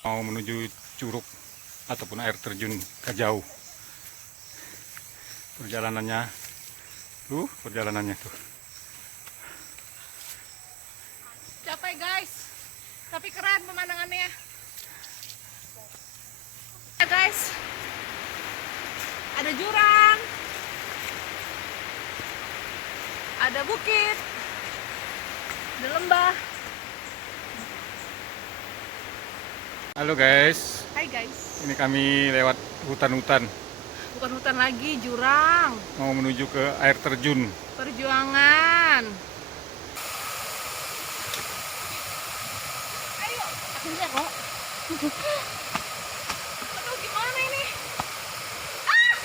Mau menuju curug ataupun air terjun Kajau. Perjalanannya tuh. Capek guys, tapi keren pemandangannya. Ya guys, ada jurang, ada bukit, ada lembah. Halo guys, Hai guys, ini kami lewat hutan-hutan. bukan hutan lagi, jurang. Mau menuju ke air terjun. Perjuangan. Ayo, aku lihat kok. Aduh, gimana ini? Ah!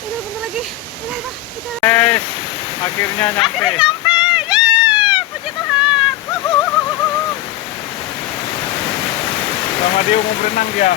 Udah bentar lagi. Udah, kita Guys, akhirnya nyampe. akhirnya nyampe. Yeay, puji Tuhan. Sama dia mau berenang dia.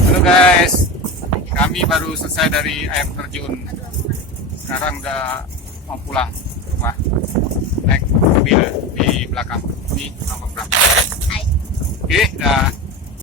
Halo guys, kami baru selesai dari air terjun. Sekarang udah mau pulang ke rumah. Naik mobil di belakang. Ini Mama Bram. Hai. Oke, dah.